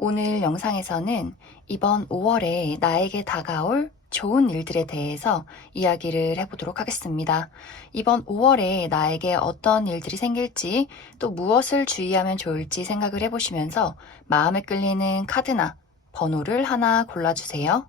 오늘 영상에서는 이번 5월에 나에게 다가올 좋은 일들에 대해서 이야기를 해보도록 하겠습니다. 이번 5월에 나에게 어떤 일들이 생길지 또 무엇을 주의하면 좋을지 생각을 해보시면서 마음에 끌리는 카드나 번호를 하나 골라주세요.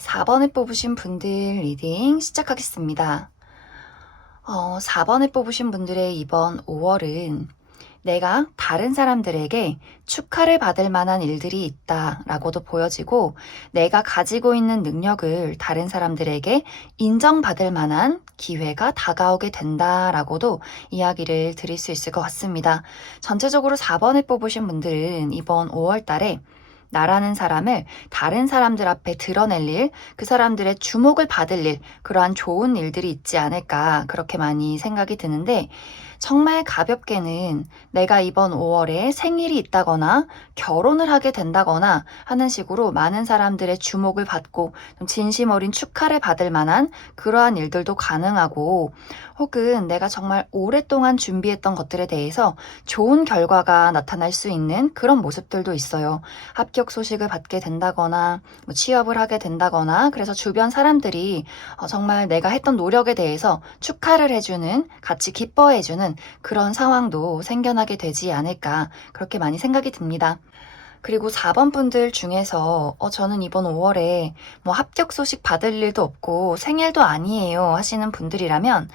사 번에 뽑으신 분들 리딩 시작하겠습니다. 어, 4번에 뽑으신 분들의 이번 5월은 내가 다른 사람들에게 축하를 받을 만한 일들이 있다 라고도 보여지고 내가 가지고 있는 능력을 다른 사람들에게 인정받을 만한 기회가 다가오게 된다 라고도 이야기를 드릴 수 있을 것 같습니다. 전체적으로 4번에 뽑으신 분들은 이번 5월 달에 나라는 사람을 다른 사람들 앞에 드러낼 일, 그 사람들의 주목을 받을 일, 그러한 좋은 일들이 있지 않을까, 그렇게 많이 생각이 드는데, 정말 가볍게는 내가 이번 5월에 생일이 있다거나 결혼을 하게 된다거나 하는 식으로 많은 사람들의 주목을 받고 좀 진심 어린 축하를 받을 만한 그러한 일들도 가능하고 혹은 내가 정말 오랫동안 준비했던 것들에 대해서 좋은 결과가 나타날 수 있는 그런 모습들도 있어요. 합격 소식을 받게 된다거나 뭐 취업을 하게 된다거나 그래서 주변 사람들이 어, 정말 내가 했던 노력에 대해서 축하를 해주는 같이 기뻐해주는 그런 상황도 생겨나게 되지 않을까 그렇게 많이 생각이 듭니다. 그리고 4번 분들 중에서 어, 저는 이번 5월에 뭐 합격 소식 받을 일도 없고 생일도 아니에요 하시는 분들이라면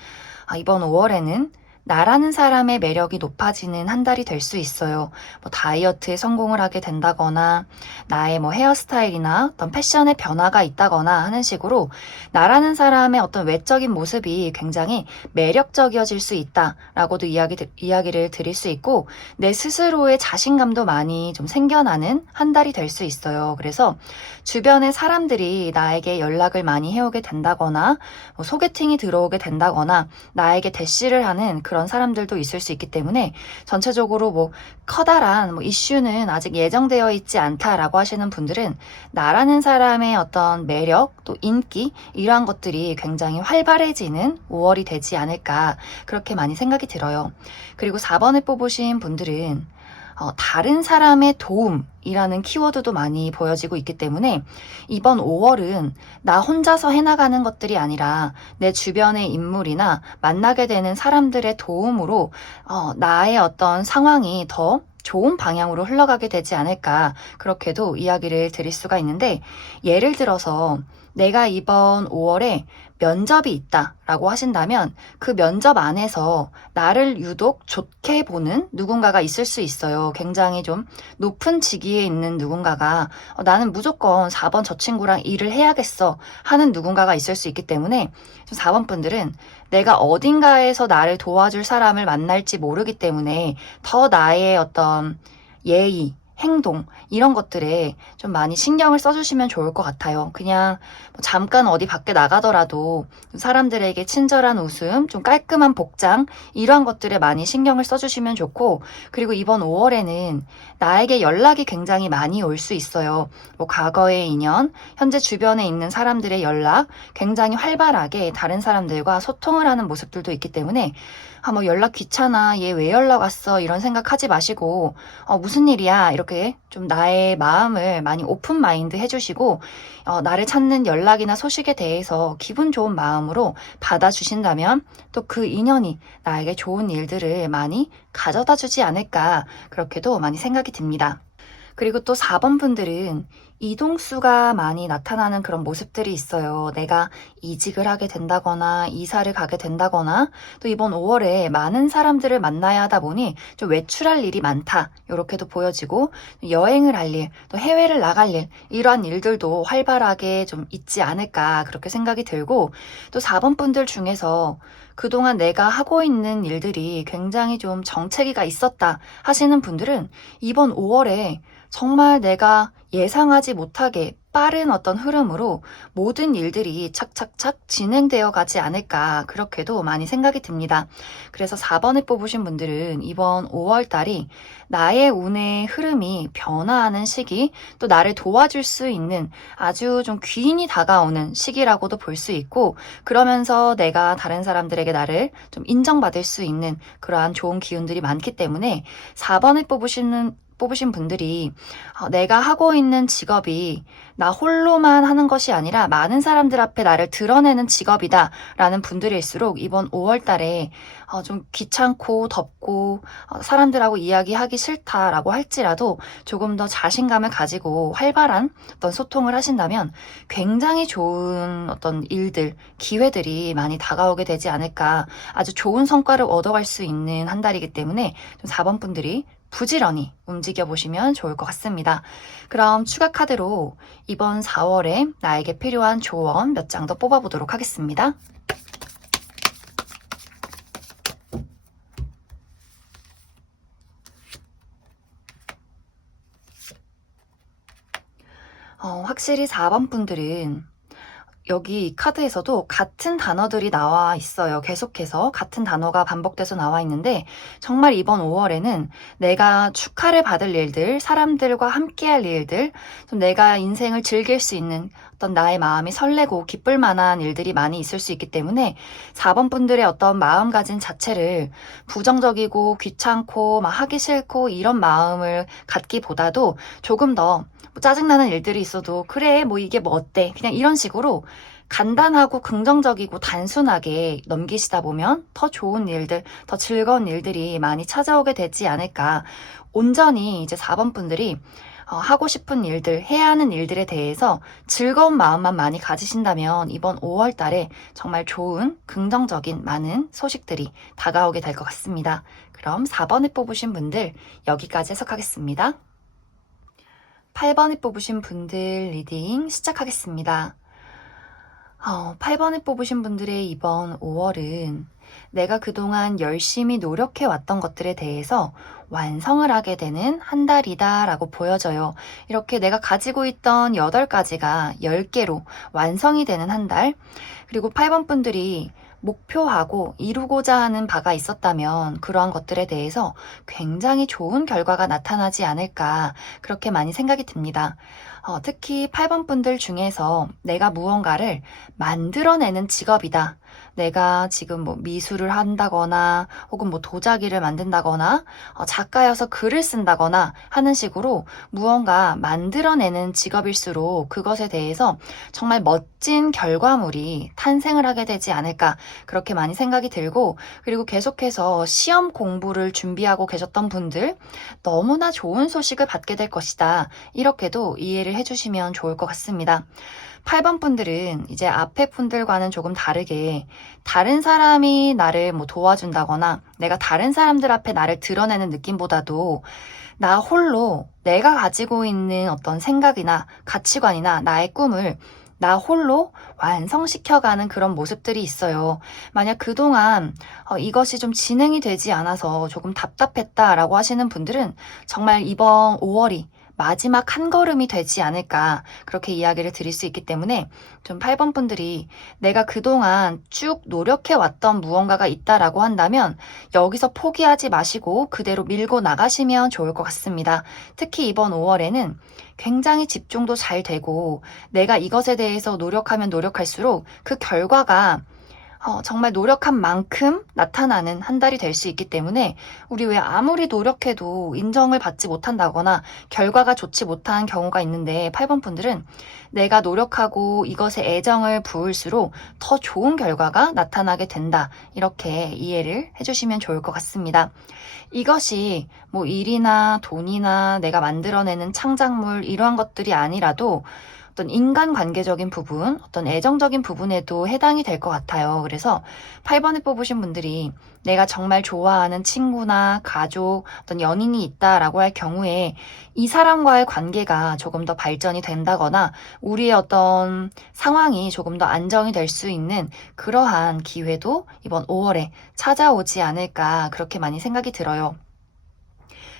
아, 이번 5월에는 나라는 사람의 매력이 높아지는 한 달이 될 수 있어요. 뭐 다이어트에 성공을 하게 된다거나 나의 뭐 헤어스타일이나 어떤 패션의 변화가 있다거나 하는 식으로 나라는 사람의 어떤 외적인 모습이 굉장히 매력적이어질 수 있다라고도 이야기, 이야기를 드릴 수 있고 내 스스로의 자신감도 많이 좀 생겨나는 한 달이 될 수 있어요. 그래서 주변의 사람들이 나에게 연락을 많이 해오게 된다거나 뭐 소개팅이 들어오게 된다거나 나에게 대시를 하는 그런 사람들도 있을 수 있기 때문에 전체적으로 뭐 커다란 뭐 이슈는 아직 예정되어 있지 않다라고 하시는 분들은 나라는 사람의 어떤 매력 또 인기 이러한 것들이 굉장히 활발해지는 5월이 되지 않을까 그렇게 많이 생각이 들어요. 그리고 4번에 뽑으신 분들은 어, 다른 사람의 도움이라는 키워드도 많이 보여지고 있기 때문에 이번 5월은 나 혼자서 해나가는 것들이 아니라 내 주변의 인물이나 만나게 되는 사람들의 도움으로 어, 나의 어떤 상황이 더 좋은 방향으로 흘러가게 되지 않을까 그렇게도 이야기를 드릴 수가 있는데 예를 들어서 내가 이번 5월에 면접이 있다 라고 하신다면 그 면접 안에서 나를 유독 좋게 보는 누군가가 있을 수 있어요. 굉장히 좀 높은 직위에 있는 누군가가 어, 나는 무조건 4번 저 친구랑 일을 해야겠어 하는 누군가가 있을 수 있기 때문에 4번 분들은 내가 어딘가에서 나를 도와줄 사람을 만날지 모르기 때문에 더 나의 어떤 예의, 행동 이런 것들에 좀 많이 신경을 써주시면 좋을 것 같아요. 그냥 뭐 잠깐 어디 밖에 나가더라도 사람들에게 친절한 웃음, 좀 깔끔한 복장 이러한 것들에 많이 신경을 써주시면 좋고 그리고 이번 5월에는 나에게 연락이 굉장히 많이 올 수 있어요. 뭐 과거의 인연, 현재 주변에 있는 사람들의 연락 굉장히 활발하게 다른 사람들과 소통을 하는 모습들도 있기 때문에 아, 뭐 연락 귀찮아. 얘 왜 연락 왔어? 이런 생각 하지 마시고 어, 무슨 일이야? 이렇게 좀 나의 마음을 많이 오픈 마인드 해주시고 어, 나를 찾는 연락이나 소식에 대해서 기분 좋은 마음으로 받아주신다면 또 그 인연이 나에게 좋은 일들을 많이 가져다 주지 않을까 그렇게도 많이 생각이 듭니다. 그리고 또 4번 분들은 이동수가 많이 나타나는 그런 모습들이 있어요. 내가 이직을 하게 된다거나 이사를 가게 된다거나 또 이번 5월에 많은 사람들을 만나야 하다 보니 좀 외출할 일이 많다. 이렇게도 보여지고 여행을 할 일, 또 해외를 나갈 일 이러한 일들도 활발하게 좀 있지 않을까 그렇게 생각이 들고 또 4번 분들 중에서 그동안 내가 하고 있는 일들이 굉장히 좀 정체기가 있었다 하시는 분들은 이번 5월에 정말 내가 예상하지 못하게 빠른 어떤 흐름으로 모든 일들이 착착착 진행되어 가지 않을까 그렇게도 많이 생각이 듭니다. 그래서 4번을 뽑으신 분들은 이번 5월 달이 나의 운의 흐름이 변화하는 시기 또 나를 도와줄 수 있는 아주 좀 귀인이 다가오는 시기라고도 볼 수 있고 그러면서 내가 다른 사람들에게 나를 좀 인정받을 수 있는 그러한 좋은 기운들이 많기 때문에 4번을 뽑으시는 뽑으신 분들이 어, 내가 하고 있는 직업이 나 홀로만 하는 것이 아니라 많은 사람들 앞에 나를 드러내는 직업이다 라는 분들일수록 이번 5월 달에 어, 좀 귀찮고 덥고 어, 사람들하고 이야기하기 싫다라고 할지라도 조금 더 자신감을 가지고 활발한 어떤 소통을 하신다면 굉장히 좋은 어떤 일들, 기회들이 많이 다가오게 되지 않을까. 아주 좋은 성과를 얻어갈 수 있는 한 달이기 때문에 좀 4번 분들이 부지런히 움직여 보시면 좋을 것 같습니다. 그럼 추가 카드로 이번 4월에 나에게 필요한 조언 몇 장 더 뽑아보도록 하겠습니다. 어, 확실히 4번 분들은 여기 이 카드에서도 같은 단어들이 나와 있어요. 계속해서 같은 단어가 반복돼서 나와 있는데 정말 이번 5월에는 내가 축하를 받을 일들, 사람들과 함께할 일들, 좀 내가 인생을 즐길 수 있는 어떤 나의 마음이 설레고 기쁠 만한 일들이 많이 있을 수 있기 때문에 4번 분들의 어떤 마음가짐 자체를 부정적이고 귀찮고 막 하기 싫고 이런 마음을 갖기보다도 조금 더 뭐 짜증나는 일들이 있어도 그래 뭐 이게 뭐 어때 그냥 이런 식으로 간단하고 긍정적이고 단순하게 넘기시다 보면 더 좋은 일들, 더 즐거운 일들이 많이 찾아오게 되지 않을까. 온전히 이제 4번 분들이 어, 하고 싶은 일들, 해야 하는 일들에 대해서 즐거운 마음만 많이 가지신다면 이번 5월 달에 정말 좋은 긍정적인 많은 소식들이 다가오게 될 것 같습니다. 그럼 4번을 뽑으신 분들 여기까지 해석하겠습니다. 8번을 뽑으신 분들 리딩 시작하겠습니다. 어, 8번을 뽑으신 분들의 이번 5월은 내가 그동안 열심히 노력해 왔던 것들에 대해서 완성을 하게 되는 한 달이다 라고 보여져요. 이렇게 내가 가지고 있던 8가지가 10개로 완성이 되는 한 달. 그리고 8번 분들이 목표하고 이루고자 하는 바가 있었다면 그러한 것들에 대해서 굉장히 좋은 결과가 나타나지 않을까 그렇게 많이 생각이 듭니다. 어, 특히 8번 분들 중에서 내가 무언가를 만들어내는 직업이다. 내가 지금 뭐 미술을 한다거나 혹은 뭐 도자기를 만든다거나 어, 작가여서 글을 쓴다거나 하는 식으로 무언가 만들어내는 직업일수록 그것에 대해서 정말 멋진 결과물이 탄생을 하게 되지 않을까 그렇게 많이 생각이 들고 그리고 계속해서 시험 공부를 준비하고 계셨던 분들 너무나 좋은 소식을 받게 될 것이다. 이렇게도 이해를 해주시면 좋을 것 같습니다. 8번 분들은 이제 앞에 분들과는 조금 다르게 다른 사람이 나를 뭐 도와준다거나 내가 다른 사람들 앞에 나를 드러내는 느낌보다도 나 홀로 내가 가지고 있는 어떤 생각이나 가치관이나 나의 꿈을 나 홀로 완성시켜가는 그런 모습들이 있어요. 만약 그동안 어, 이것이 좀 진행이 되지 않아서 조금 답답했다라고 하시는 분들은 정말 이번 5월이 마지막 한 걸음이 되지 않을까 그렇게 이야기를 드릴 수 있기 때문에 좀 8번 분들이 내가 그동안 쭉 노력해 왔던 무언가가 있다라고 한다면 여기서 포기하지 마시고 그대로 밀고 나가시면 좋을 것 같습니다. 특히 이번 5월에는 굉장히 집중도 잘 되고 내가 이것에 대해서 노력하면 노력할수록 그 결과가 어, 정말 노력한 만큼 나타나는 한 달이 될 수 있기 때문에 우리 왜 아무리 노력해도 인정을 받지 못한다거나 결과가 좋지 못한 경우가 있는데 8번 분들은 내가 노력하고 이것에 애정을 부을수록 더 좋은 결과가 나타나게 된다. 이렇게 이해를 해주시면 좋을 것 같습니다. 이것이 뭐 일이나 돈이나 내가 만들어내는 창작물 이러한 것들이 아니라도 어떤 인간관계적인 부분, 어떤 애정적인 부분에도 해당이 될 것 같아요. 그래서 8번에 뽑으신 분들이 내가 정말 좋아하는 친구나 가족, 어떤 연인이 있다라고 할 경우에 이 사람과의 관계가 조금 더 발전이 된다거나 우리의 어떤 상황이 조금 더 안정이 될 수 있는 그러한 기회도 이번 5월에 찾아오지 않을까 그렇게 많이 생각이 들어요.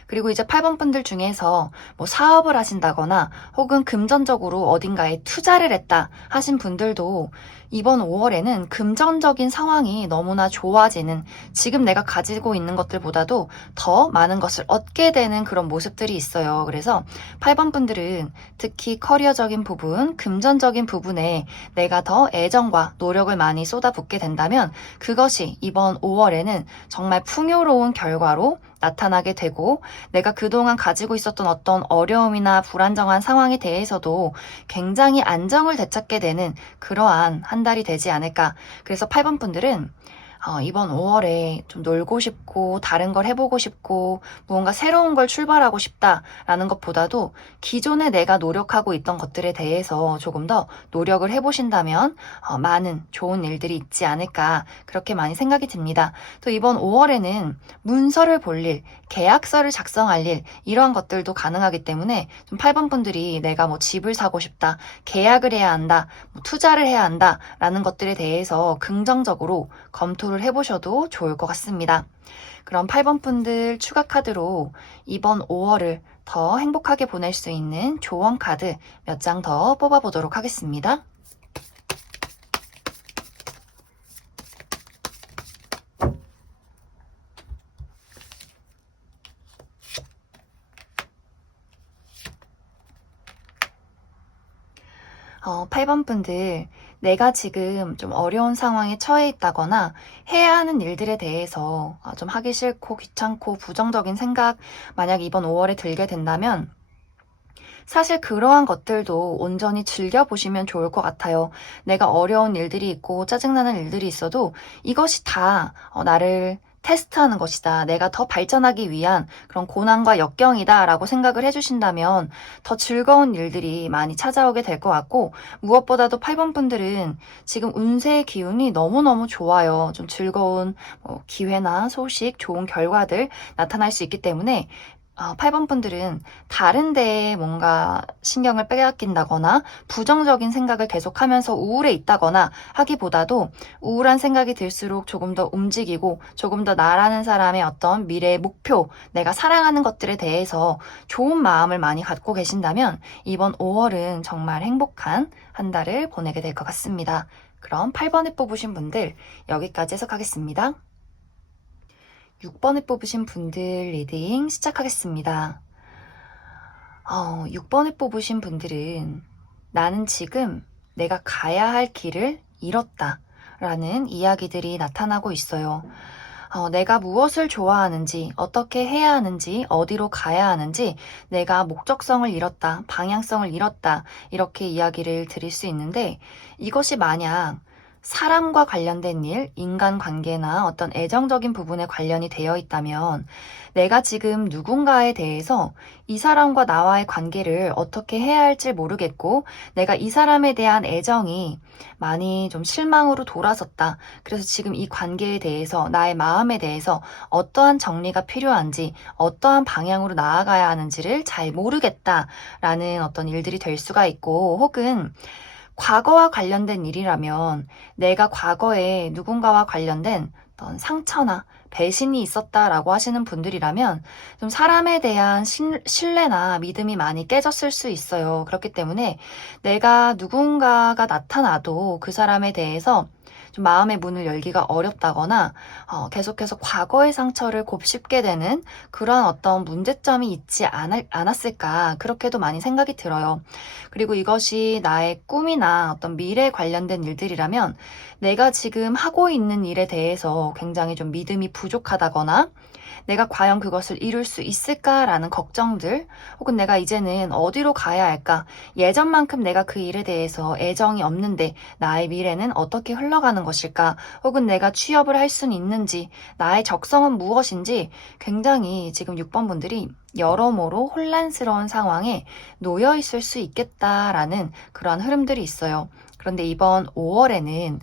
그리고 이제 8번 분들 중에서 뭐 사업을 하신다거나 혹은 금전적으로 어딘가에 투자를 했다 하신 분들도 이번 5월에는 금전적인 상황이 너무나 좋아지는 지금 내가 가지고 있는 것들보다도 더 많은 것을 얻게 되는 그런 모습들이 있어요. 그래서 8번 분들은 특히 커리어적인 부분, 금전적인 부분에 내가 더 애정과 노력을 많이 쏟아붓게 된다면 그것이 이번 5월에는 정말 풍요로운 결과로 나타나게 되고 내가 그동안 가지고 있었던 어떤 어려움이나 불안정한 상황에 대해서도 굉장히 안정을 되찾게 되는 그러한 한 달이 되지 않을까. 그래서 8번 분들은 어, 이번 5월에 좀 놀고 싶고 다른 걸 해보고 싶고 무언가 새로운 걸 출발하고 싶다라는 것보다도 기존에 내가 노력하고 있던 것들에 대해서 조금 더 노력을 해보신다면 어, 많은 좋은 일들이 있지 않을까 그렇게 많이 생각이 듭니다. 또 이번 5월에는 문서를 볼 일, 계약서를 작성할 일 이러한 것들도 가능하기 때문에 좀 8번 분들이 내가 뭐 집을 사고 싶다, 계약을 해야 한다, 뭐 투자를 해야 한다라는 것들에 대해서 긍정적으로 검토를 해보셔도 좋을 것 같습니다. 그럼 8번 분들 추가 카드로 이번 5월을 더 행복하게 보낼 수 있는 조언 카드 몇 장 더 뽑아보도록 하겠습니다. 어, 8번 분들, 내가 지금 좀 어려운 상황에 처해 있다거나 해야 하는 일들에 대해서 아, 좀 하기 싫고 귀찮고 부정적인 생각 만약 이번 5월에 들게 된다면 사실 그러한 것들도 온전히 즐겨보시면 좋을 것 같아요. 내가 어려운 일들이 있고 짜증나는 일들이 있어도 이것이 다 어, 나를 테스트하는 것이다. 내가 더 발전하기 위한 그런 고난과 역경이다 라고 생각을 해주신다면 더 즐거운 일들이 많이 찾아오게 될 것 같고 무엇보다도 8번 분들은 지금 운세의 기운이 너무너무 좋아요. 좀 즐거운 뭐 기회나 소식, 좋은 결과들 나타날 수 있기 때문에 어, 8번 분들은 다른 데에 뭔가 신경을 빼앗긴다거나 부정적인 생각을 계속하면서 우울해 있다거나 하기보다도 우울한 생각이 들수록 조금 더 움직이고 조금 더 나라는 사람의 어떤 미래의 목표, 내가 사랑하는 것들에 대해서 좋은 마음을 많이 갖고 계신다면 이번 5월은 정말 행복한 한 달을 보내게 될 것 같습니다. 그럼 8번에 뽑으신 분들 여기까지 해석하겠습니다. 6번에 뽑으신 분들 리딩 시작하겠습니다. 어, 6번에 뽑으신 분들은 나는 지금 내가 가야 할 길을 잃었다. 라는 이야기들이 나타나고 있어요. 어, 내가 무엇을 좋아하는지, 어떻게 해야 하는지, 어디로 가야 하는지, 내가 목적성을 잃었다, 방향성을 잃었다, 이렇게 이야기를 드릴 수 있는데, 이것이 만약 사람과 관련된 일, 인간 관계나 어떤 애정적인 부분에 관련이 되어 있다면 내가 지금 누군가에 대해서 이 사람과 나와의 관계를 어떻게 해야 할지 모르겠고 내가 이 사람에 대한 애정이 많이 좀 실망으로 돌아섰다. 그래서 지금 이 관계에 대해서 나의 마음에 대해서 어떠한 정리가 필요한지 어떠한 방향으로 나아가야 하는지를 잘 모르겠다라는 어떤 일들이 될 수가 있고 혹은 과거와 관련된 일이라면 내가 과거에 누군가와 관련된 어떤 상처나 배신이 있었다라고 하시는 분들이라면 좀 사람에 대한 신, 신뢰나 믿음이 많이 깨졌을 수 있어요. 그렇기 때문에 내가 누군가가 나타나도 그 사람에 대해서 좀 마음의 문을 열기가 어렵다거나 어, 계속해서 과거의 상처를 곱씹게 되는 그런 어떤 문제점이 있지 않을, 않았을까 그렇게도 많이 생각이 들어요. 그리고 이것이 나의 꿈이나 어떤 미래 관련된 일들이라면 내가 지금 하고 있는 일에 대해서 굉장히 좀 믿음이 부족하다거나 내가 과연 그것을 이룰 수 있을까라는 걱정들, 혹은 내가 이제는 어디로 가야 할까, 예전만큼 내가 그 일에 대해서 애정이 없는데 나의 미래는 어떻게 흘러가는 것일까, 혹은 내가 취업을 할 수는 있는지, 나의 적성은 무엇인지 굉장히 지금 6번 분들이 여러모로 혼란스러운 상황에 놓여 있을 수 있겠다라는 그러한 흐름들이 있어요. 그런데 이번 5월에는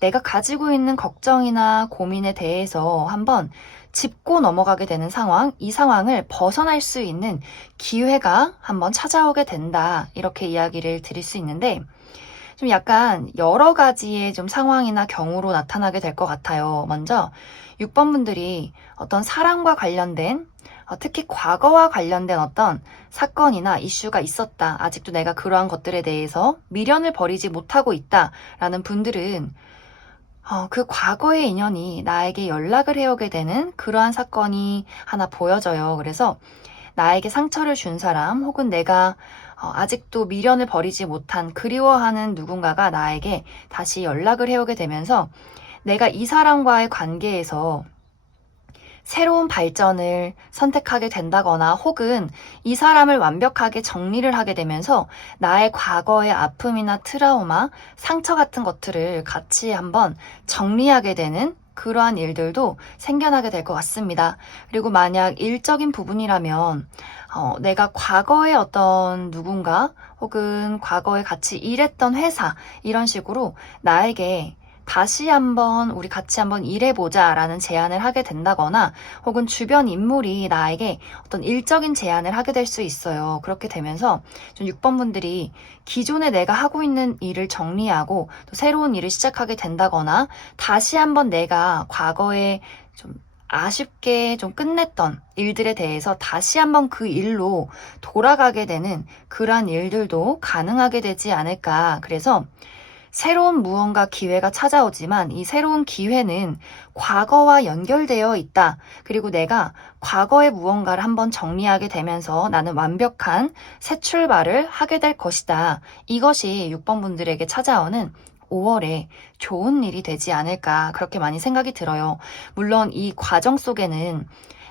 내가 가지고 있는 걱정이나 고민에 대해서 한번 짚고 넘어가게 되는 상황, 이 상황을 벗어날 수 있는 기회가 한번 찾아오게 된다. 이렇게 이야기를 드릴 수 있는데, 좀 약간 여러 가지의 좀 상황이나 경우로 나타나게 될 것 같아요. 먼저, 6번 분들이 어떤 사랑과 관련된 어, 특히 과거와 관련된 어떤 사건이나 이슈가 있었다. 아직도 내가 그러한 것들에 대해서 미련을 버리지 못하고 있다라는 분들은 어, 그 과거의 인연이 나에게 연락을 해오게 되는 그러한 사건이 하나 보여져요. 그래서 나에게 상처를 준 사람 혹은 내가 어, 아직도 미련을 버리지 못한 그리워하는 누군가가 나에게 다시 연락을 해오게 되면서 내가 이 사람과의 관계에서 새로운 발전을 선택하게 된다거나 혹은 이 사람을 완벽하게 정리를 하게 되면서 나의 과거의 아픔이나 트라우마, 상처 같은 것들을 같이 한번 정리하게 되는 그러한 일들도 생겨나게 될 것 같습니다. 그리고 만약 일적인 부분이라면 어, 내가 과거의 어떤 누군가 혹은 과거에 같이 일했던 회사 이런 식으로 나에게 다시 한번 우리 같이 한번 일해보자 라는 제안을 하게 된다거나 혹은 주변 인물이 나에게 어떤 일적인 제안을 하게 될 수 있어요. 그렇게 되면서 좀 6번 분들이 기존에 내가 하고 있는 일을 정리하고 또 새로운 일을 시작하게 된다거나 다시 한번 내가 과거에 좀 아쉽게 좀 끝냈던 일들에 대해서 다시 한번 그 일로 돌아가게 되는 그러한 일들도 가능하게 되지 않을까. 그래서 새로운 무언가 기회가 찾아오지만 이 새로운 기회는 과거와 연결되어 있다. 그리고 내가 과거의 무언가를 한번 정리하게 되면서 나는 완벽한 새 출발을 하게 될 것이다. 이것이 6번 분들에게 찾아오는 5월에 좋은 일이 되지 않을까 그렇게 많이 생각이 들어요. 물론 이 과정 속에는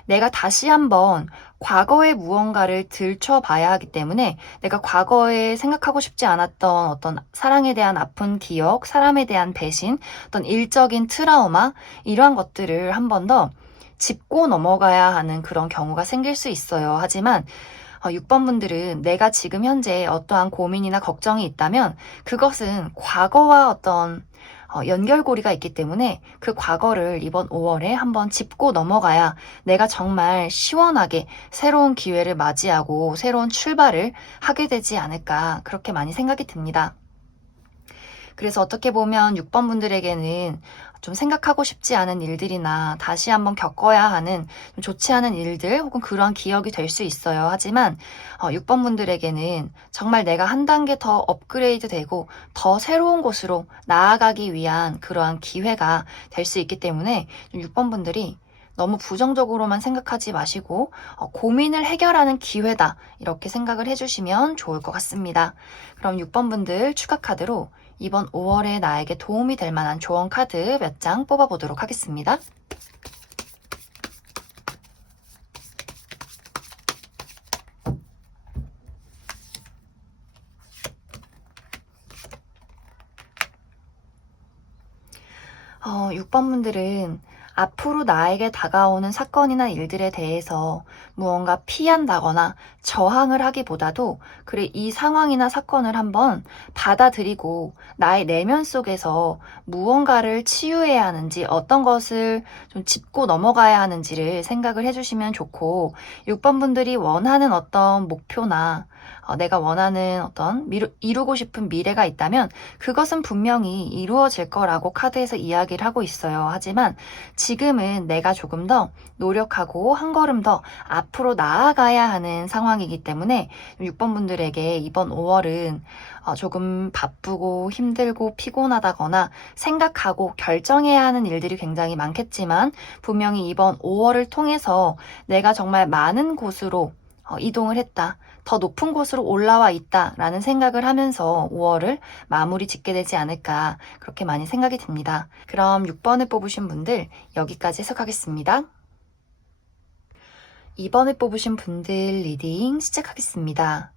내가 다시 한번 과거의 무언가를 들춰봐야 하기 때문에 내가 과거에 생각하고 싶지 않았던 어떤 사랑에 대한 아픈 기억, 사람에 대한 배신, 어떤 일적인 트라우마, 이러한 것들을 한 번 더 짚고 넘어가야 하는 그런 경우가 생길 수 있어요. 하지만 6번 분들은 내가 지금 현재 어떠한 고민이나 걱정이 있다면 그것은 과거와 어떤 어, 연결고리가 있기 때문에 그 과거를 이번 5월에 한번 짚고 넘어가야 내가 정말 시원하게 새로운 기회를 맞이하고 새로운 출발을 하게 되지 않을까 그렇게 많이 생각이 듭니다. 그래서 어떻게 보면 6번 분들에게는 좀 생각하고 싶지 않은 일들이나 다시 한번 겪어야 하는 좀 좋지 않은 일들 혹은 그러한 기억이 될 수 있어요. 하지만 어, 6번 분들에게는 정말 내가 한 단계 더 업그레이드 되고 더 새로운 곳으로 나아가기 위한 그러한 기회가 될 수 있기 때문에 6번 분들이 너무 부정적으로만 생각하지 마시고 어, 고민을 해결하는 기회다 이렇게 생각을 해주시면 좋을 것 같습니다. 그럼 6번 분들 추가 카드로 이번 5월에 나에게 도움이 될 만한 조언 카드 몇 장 뽑아보도록 하겠습니다. 어, 6번 분들은 앞으로 나에게 다가오는 사건이나 일들에 대해서 무언가 피한다거나 저항을 하기보다도 그래 이 상황이나 사건을 한번 받아들이고 나의 내면 속에서 무언가를 치유해야 하는지 어떤 것을 좀 짚고 넘어가야 하는지를 생각을 해주시면 좋고 6번 분들이 원하는 어떤 목표나 어, 내가 원하는 어떤 미루, 이루고 싶은 미래가 있다면 그것은 분명히 이루어질 거라고 카드에서 이야기를 하고 있어요. 하지만 지금은 내가 조금 더 노력하고 한 걸음 더 앞으로 나아가야 하는 상황이기 때문에 6번 분들에게 이번 5월은 어, 조금 바쁘고 힘들고 피곤하다거나 생각하고 결정해야 하는 일들이 굉장히 많겠지만 분명히 이번 5월을 통해서 내가 정말 많은 곳으로 어, 이동을 했다. 더 높은 곳으로 올라와 있다라는 생각을 하면서 5월을 마무리 짓게 되지 않을까 그렇게 많이 생각이 듭니다. 그럼 6번을 뽑으신 분들 여기까지 해석하겠습니다. 2번을 뽑으신 분들 리딩 시작하겠습니다.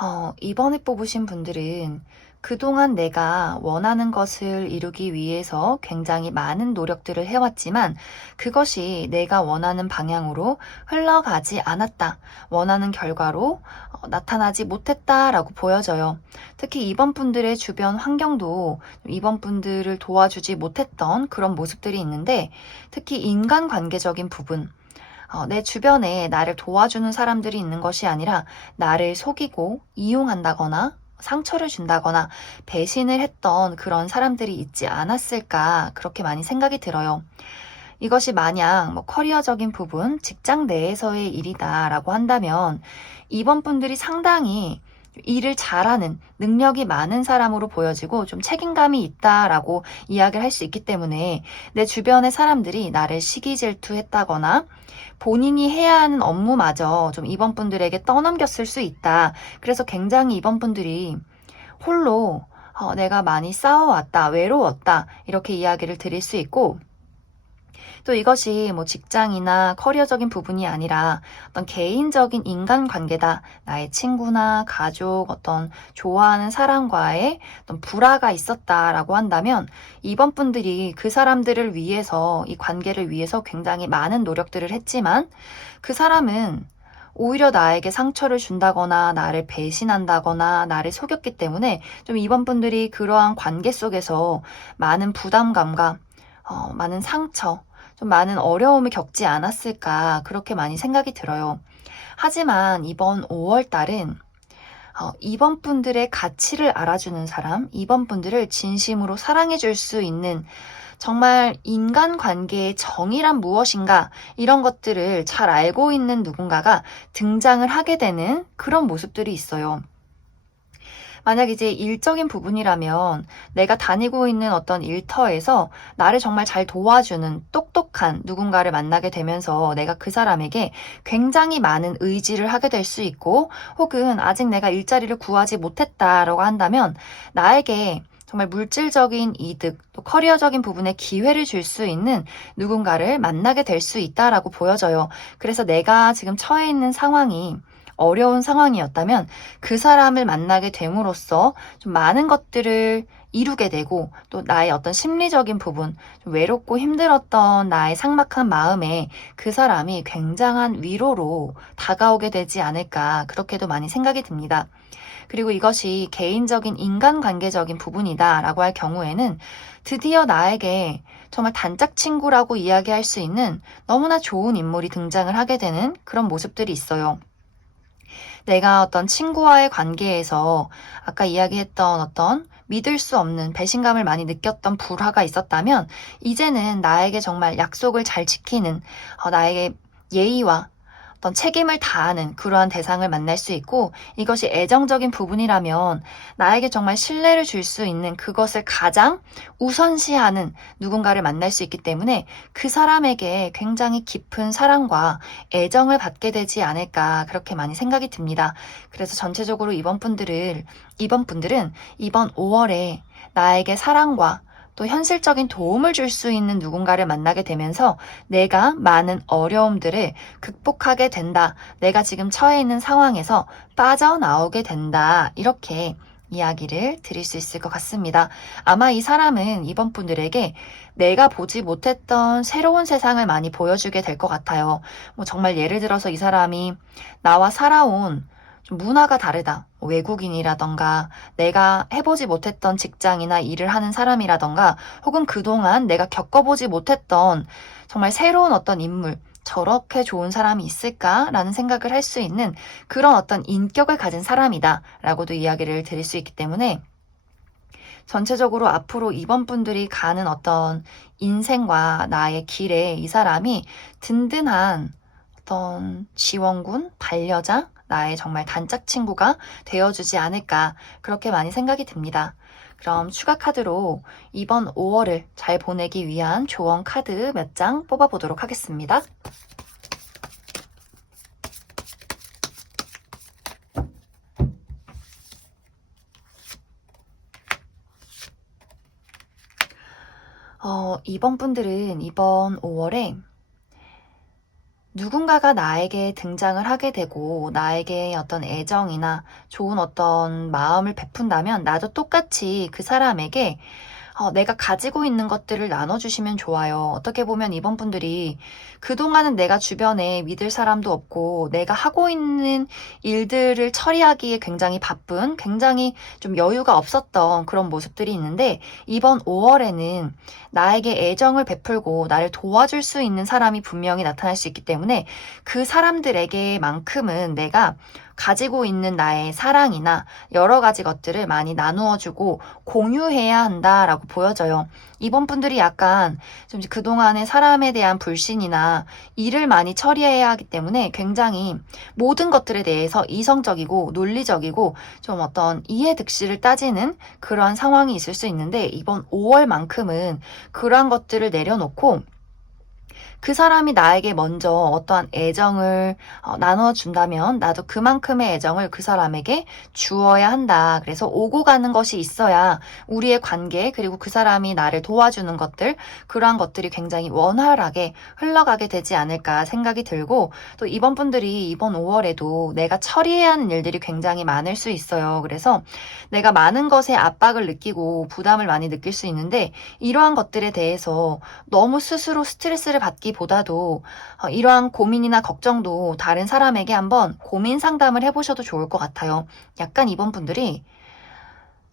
어, 2번을 뽑으신 분들은 그동안 내가 원하는 것을 이루기 위해서 굉장히 많은 노력들을 해왔지만 그것이 내가 원하는 방향으로 흘러가지 않았다. 원하는 결과로 어, 나타나지 못했다라고 보여져요. 특히 이번 분들의 주변 환경도 이번 분들을 도와주지 못했던 그런 모습들이 있는데 특히 인간 관계적인 부분, 어, 내 주변에 나를 도와주는 사람들이 있는 것이 아니라 나를 속이고 이용한다거나 상처를 준다거나 배신을 했던 그런 사람들이 있지 않았을까 그렇게 많이 생각이 들어요. 이것이 만약 뭐 커리어적인 부분, 직장 내에서의 일이다라고 한다면 이번 분들이 상당히 일을 잘하는 능력이 많은 사람으로 보여지고 좀 책임감이 있다라고 이야기를 할 수 있기 때문에 내 주변의 사람들이 나를 시기 질투했다거나 본인이 해야 하는 업무마저 좀 이번 분들에게 떠넘겼을 수 있다. 그래서 굉장히 이번 분들이 홀로 어, 내가 많이 싸워왔다, 외로웠다, 이렇게 이야기를 드릴 수 있고, 또 이것이 뭐 직장이나 커리어적인 부분이 아니라 어떤 개인적인 인간 관계다. 나의 친구나 가족, 어떤 좋아하는 사람과의 어떤 불화가 있었다라고 한다면 이번 분들이 그 사람들을 위해서 이 관계를 위해서 굉장히 많은 노력들을 했지만 그 사람은 오히려 나에게 상처를 준다거나 나를 배신한다거나 나를 속였기 때문에 좀 이번 분들이 그러한 관계 속에서 많은 부담감과 어, 많은 상처, 좀 많은 어려움을 겪지 않았을까 그렇게 많이 생각이 들어요. 하지만 이번 5월 달은 어, 이번 분들의 가치를 알아주는 사람, 이번 분들을 진심으로 사랑해 줄 수 있는 정말 인간관계의 정의란 무엇인가 이런 것들을 잘 알고 있는 누군가가 등장을 하게 되는 그런 모습들이 있어요. 만약 이제 일적인 부분이라면 내가 다니고 있는 어떤 일터에서 나를 정말 잘 도와주는 똑똑한 누군가를 만나게 되면서 내가 그 사람에게 굉장히 많은 의지를 하게 될 수 있고 혹은 아직 내가 일자리를 구하지 못했다라고 한다면 나에게 정말 물질적인 이득, 또 커리어적인 부분에 기회를 줄 수 있는 누군가를 만나게 될 수 있다라고 보여져요. 그래서 내가 지금 처해 있는 상황이 어려운 상황이었다면 그 사람을 만나게 됨으로써 좀 많은 것들을 이루게 되고 또 나의 어떤 심리적인 부분, 좀 외롭고 힘들었던 나의 삭막한 마음에 그 사람이 굉장한 위로로 다가오게 되지 않을까 그렇게도 많이 생각이 듭니다. 그리고 이것이 개인적인 인간관계적인 부분이다라고 할 경우에는 드디어 나에게 정말 단짝 친구라고 이야기할 수 있는 너무나 좋은 인물이 등장을 하게 되는 그런 모습들이 있어요. 내가 어떤 친구와의 관계에서 아까 이야기했던 어떤 믿을 수 없는 배신감을 많이 느꼈던 불화가 있었다면 이제는 나에게 정말 약속을 잘 지키는 어, 나에게 예의와 어떤 책임을 다하는 그러한 대상을 만날 수 있고 이것이 애정적인 부분이라면 나에게 정말 신뢰를 줄 수 있는 그것을 가장 우선시하는 누군가를 만날 수 있기 때문에 그 사람에게 굉장히 깊은 사랑과 애정을 받게 되지 않을까 그렇게 많이 생각이 듭니다. 그래서 전체적으로 이번 분들을 이번 분들은 이번 5월에 나에게 사랑과 또 현실적인 도움을 줄 수 있는 누군가를 만나게 되면서 내가 많은 어려움들을 극복하게 된다. 내가 지금 처해 있는 상황에서 빠져나오게 된다. 이렇게 이야기를 드릴 수 있을 것 같습니다. 아마 이 사람은 이번 분들에게 내가 보지 못했던 새로운 세상을 많이 보여주게 될 것 같아요. 뭐 정말 예를 들어서 이 사람이 나와 살아온 좀 문화가 다르다. 외국인이라던가 내가 해보지 못했던 직장이나 일을 하는 사람이라던가 혹은 그동안 내가 겪어보지 못했던 정말 새로운 어떤 인물, 저렇게 좋은 사람이 있을까라는 생각을 할 수 있는 그런 어떤 인격을 가진 사람이다 라고도 이야기를 드릴 수 있기 때문에 전체적으로 앞으로 이번 분들이 가는 어떤 인생과 나의 길에 이 사람이 든든한 어떤 지원군, 반려자, 나의 정말 단짝 친구가 되어주지 않을까 그렇게 많이 생각이 듭니다. 그럼 추가 카드로 이번 5월을 잘 보내기 위한 조언 카드 몇 장 뽑아보도록 하겠습니다. 어, 이번 분들은 이번 5월에 누군가가 나에게 등장을 하게 되고 나에게 어떤 애정이나 좋은 어떤 마음을 베푼다면 나도 똑같이 그 사람에게 어, 내가 가지고 있는 것들을 나눠주시면 좋아요. 어떻게 보면 이번 분들이 그동안은 내가 주변에 믿을 사람도 없고 내가 하고 있는 일들을 처리하기에 굉장히 바쁜, 굉장히 좀 여유가 없었던 그런 모습들이 있는데 이번 5월에는 나에게 애정을 베풀고 나를 도와줄 수 있는 사람이 분명히 나타날 수 있기 때문에 그 사람들에게만큼은 내가 가지고 있는 나의 사랑이나 여러 가지 것들을 많이 나누어주고 공유해야 한다라고 보여져요. 이번 분들이 약간 좀 그동안의 사람에 대한 불신이나 일을 많이 처리해야 하기 때문에 굉장히 모든 것들에 대해서 이성적이고 논리적이고 좀 어떤 이해득실을 따지는 그러한 상황이 있을 수 있는데 이번 5월만큼은 그러한 것들을 내려놓고 그 사람이 나에게 먼저 어떠한 애정을 어, 나눠준다면 나도 그만큼의 애정을 그 사람에게 주어야 한다. 그래서 오고 가는 것이 있어야 우리의 관계 그리고 그 사람이 나를 도와주는 것들 그러한 것들이 굉장히 원활하게 흘러가게 되지 않을까 생각이 들고 또 이번 분들이 이번 5월에도 내가 처리해야 하는 일들이 굉장히 많을 수 있어요. 그래서 내가 많은 것에 압박을 느끼고 부담을 많이 느낄 수 있는데 이러한 것들에 대해서 너무 스스로 스트레스를 받기 보다도 어, 이러한 고민이나 걱정도 다른 사람에게 한번 고민 상담을 해보셔도 좋을 것 같아요. 약간 이번 분들이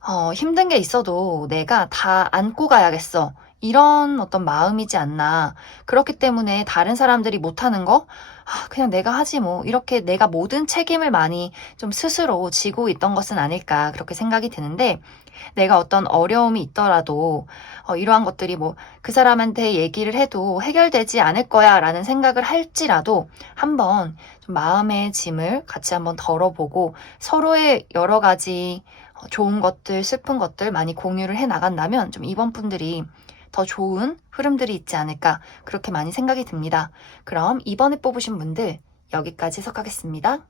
어, 힘든 게 있어도 내가 다 안고 가야겠어. 이런 어떤 마음이지 않나. 그렇기 때문에 다른 사람들이 못하는 거, 아, 그냥 내가 하지 뭐. 이렇게 내가 모든 책임을 많이 좀 스스로 지고 있던 것은 아닐까. 그렇게 생각이 드는데, 내가 어떤 어려움이 있더라도, 어, 이러한 것들이 뭐, 그 사람한테 얘기를 해도 해결되지 않을 거야. 라는 생각을 할지라도, 한번 좀 마음의 짐을 같이 한번 덜어보고, 서로의 여러 가지 어, 좋은 것들, 슬픈 것들 많이 공유를 해 나간다면, 좀 이번 분들이 더 좋은 흐름들이 있지 않을까 그렇게 많이 생각이 듭니다. 그럼 이번에 뽑으신 분들 여기까지 해석하겠습니다.